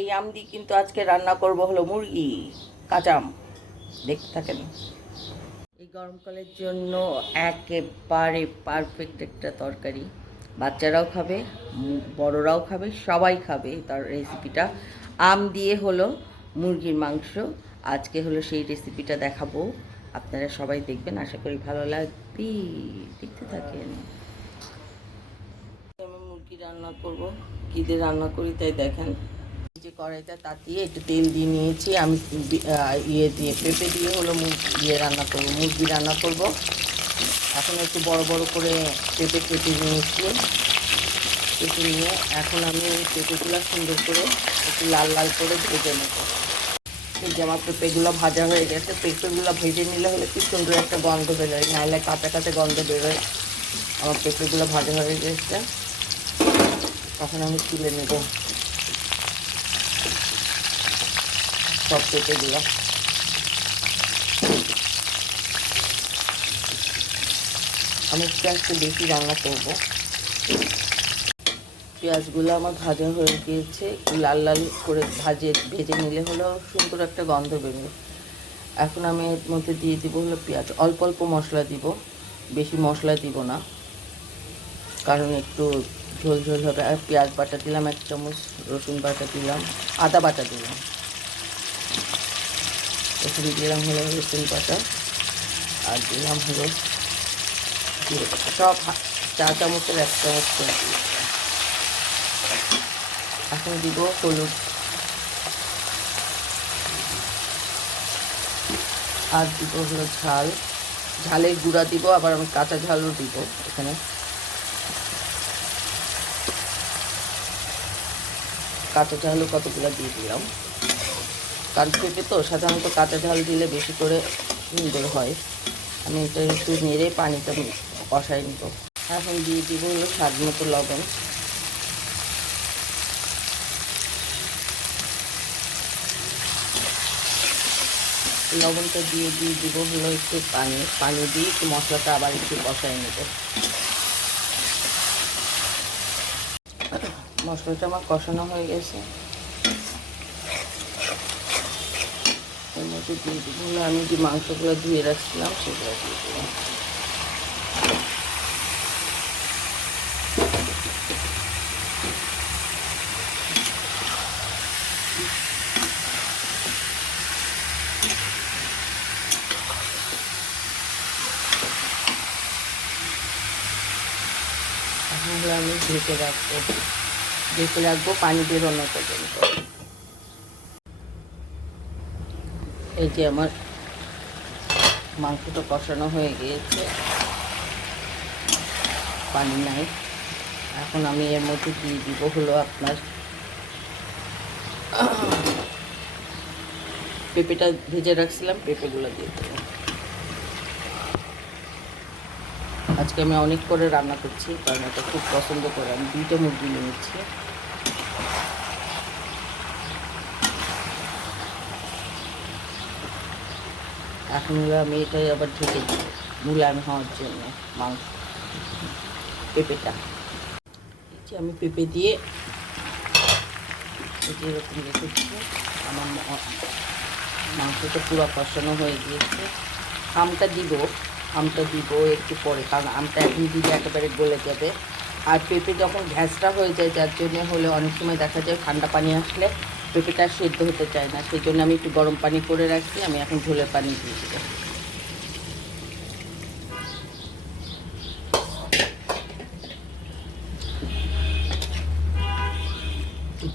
এই আম দিয়ে কিন্তু আজকে রান্না করব হলো মুরগি কাঁচা আম। দেখতে থাকেন। এই গরমকালের জন্য একেবারে পারফেক্ট একটা তরকারি। বাচ্চারাও খাবে বড়রাও খাবে সবাই খাবে তার রেসিপিটা আম দিয়ে হলো মুরগির মাংস। আজকে হলো সেই রেসিপিটা দেখাবো। আপনারা সবাই দেখবেন আশা করি ভালো লাগবে। দেখতে থাকেন। আমি মুরগি রান্না করব কী দিয়ে রান্না করি তাই দেখেন। যে কড়াইটা তাতিয়ে একটু তেল দিয়ে নিয়েছি। আমি ইয়ে দিয়ে, পেঁপে দিয়ে হলো মুরগি দিয়ে রান্না করব, মুরগি রান্না করব। এখন একটু বড় বড় করে পেঁপে কেটে নিয়েছি। কেটে নিয়ে এখন আমি পেঁপেগুলো সুন্দর করে একটু লাল লাল করে ভেজে নেব। এই যে আমার পেঁপেগুলো ভাজা হয়ে গেছে, পেঁপেগুলো ভেজে নিলে হলে কি সুন্দর একটা গন্ধ বেরোয়, নাহলে কাঁচা কাঁচা গন্ধ বেরোয়। আমার পেঁপেগুলো ভাজা হয়ে গেছে। তখন আমি তুলে নেব। সব পেঁপেগুলো আমি একটু বেশি রান্না করব। পেঁয়াজগুলো আমার ভাজা হয়ে গিয়েছে লাল লাল করে ভাজে, ভেজে নিলে হলো সুন্দর একটা গন্ধ বেরোয়। এখন আমি এর মধ্যে দিয়ে দিব হলো পেঁয়াজ। অল্প অল্প মশলা দিব, বেশি মশলা দিব না। কারণ একটু ঝোল ঝোল হবে। আর পেঁয়াজ বাটা দিলাম, এক চামচ, রসুন বাটা দিলাম, আদা বাটা দিলাম। এখানে দিলাম হলো রসুন বাটা আর দিলাম হলো সব চা চামচের এক চামচ এখন দিব হলুদ। আর দিব হলো ঝাল। ঝালের গুঁড়া দিব, আবার আমি কাঁচা ঝালও দিব এখানে। কাঁচা ঝালও কতগুলো দিয়ে দিলাম। কারণ পেঁপে তো, সাধারণত কাঁচা ঝাল দিলে বেশি করে সুন্দর হয়। আমি এটা একটু নেড়ে পানিটা কষাই নিব। এখন দিয়ে দিব হলো স্বাদ মতো লবণ। লবণটা দিয়ে দিয়ে দিব হলো একটু পানি। পানি দিয়ে একটু মশলাটা আবার একটু কষাই নেব। মশলাটা আমার কষানো হয়ে গেছে এর মধ্যে দিয়ে দিব। হলো আমি যে মাংসগুলো ধুয়ে রাখছিলাম, সেগুলো দিয়ে দিলাম আমি ঢেকে রাখব। ঢেকে রাখব, পানি বেরোনো পর্যন্ত। এই যে আমার মাংসটা কষানো হয়ে গিয়েছে। পানি নাই। এখন আমি এর মধ্যে দিয়ে দিব হলো আপনার পেঁপেটা ভেজে রাখছিলাম, পেঁপেগুলো দিয়ে দেবো। আজকে আমি অনেক করে রান্না করছি, কারণ এটা খুব পছন্দ করে। আমি দুইটা মুরগি নিয়েছি। এখন আমি এটাই আবার ঢেকে মুলায়ম হওয়ার জন্য মাংস। পেঁপেটা। আমি পেঁপে দিয়ে এরকম রেখেছি। আমার মাংসটা পুরো কষানো হয়ে গিয়েছে। আমটা দিব আমটা দিব একটু পরে, কারণ আমটা এখন দিলে একেবারে গলে যাবে। আর পেঁপে যখন গ্যাসটা হয়ে যায়, যার জন্য হলে অনেক সময় দেখা যায় ঠান্ডা পানি আসলে পেঁপেটা সেদ্ধ হতে চায় না সেই জন্য আমি একটু গরম পানি করে রাখছি, আমি এখন ঝোলের পানি দিয়ে দেবো।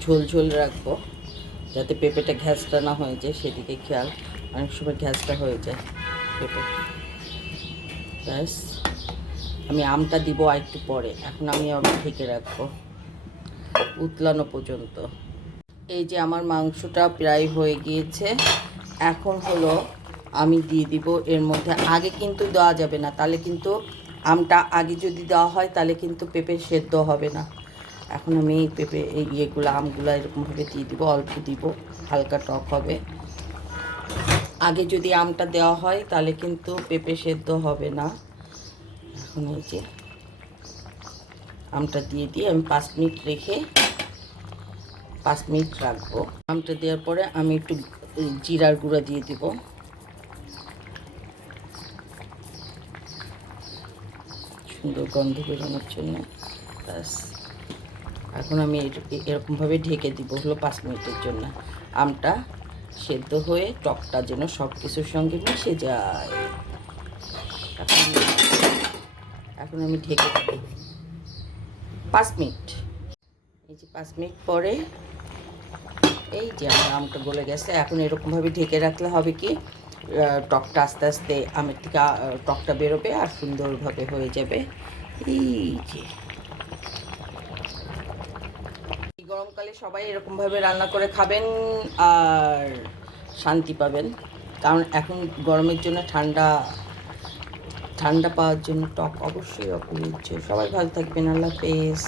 ঝোল ঝোল রাখব, যাতে পেঁপেটা ঘ্যাসটা না হয়ে যায়, সেদিকে খেয়াল, অনেক সময় ঘ্যাসটা হয়ে যায় পেঁপে। ব্যাস, আমি আমটা দিব আর একটু পরে, এখন আমি আবার ঢেকে রাখব, উতলানো পর্যন্ত। এই যে আমার মাংসটা প্রায় হয়ে গিয়েছে। এখন হলো আমি দিয়ে দিব, এর মধ্যে আগে কিন্তু দেওয়া যাবে না, তাহলে কিন্তু আমটা আগে যদি দেওয়া হয়, তাহলে কিন্তু পেঁপে সেদ্ধ হবে না। এখন আমি এই পেঁপে, এই ইয়েগুলো, আমগুলো এরকমভাবে দিয়ে দিব, অল্প দিব, হালকা টক হবে। আগে যদি আমটা দেওয়া হয়, তাহলে কিন্তু পেঁপে সেদ্ধ হবে না। এখন এই যে আমটা দিয়ে দিয়ে আমি পাঁচ মিনিট রেখে পাঁচ মিনিট রাখব। আমটা দেওয়ার পরে আমি একটু জিরার গুঁড়া দিয়ে দিব। সুন্দর গন্ধ বেরোনোর জন্য। ব্যাস। এখন আমি এরকমভাবে ঢেকে দিব হলো পাঁচ মিনিটের জন্য। আমটা সেদ্ধ হয়ে টকটা যেন সব কিছুর সঙ্গে মিশে যায়। এখন আমি- এখন আমি ঢেকে দেব। পাঁচ মিনিট। পাঁচ মিনিট পরে এই যে আমার আমটা গলে গেছে, এখন এরকমভাবে ঢেকে রাখলে হবে কি টকটা আস্তে আস্তে আমের থেকে টকটা বেরোবে আর সুন্দরভাবে হয়ে যাবে। এই যে। গরমকালে সবাই এরকমভাবে রান্না করে খাবেন আর শান্তি পাবেন। কারণ এখন গরমের জন্য ঠান্ডা ঠান্ডা পাওয়ার জন্য টক অবশ্যই অপরিহার্য। সবাই ভালো থাকবেন, আল্লাহ হাফেজ।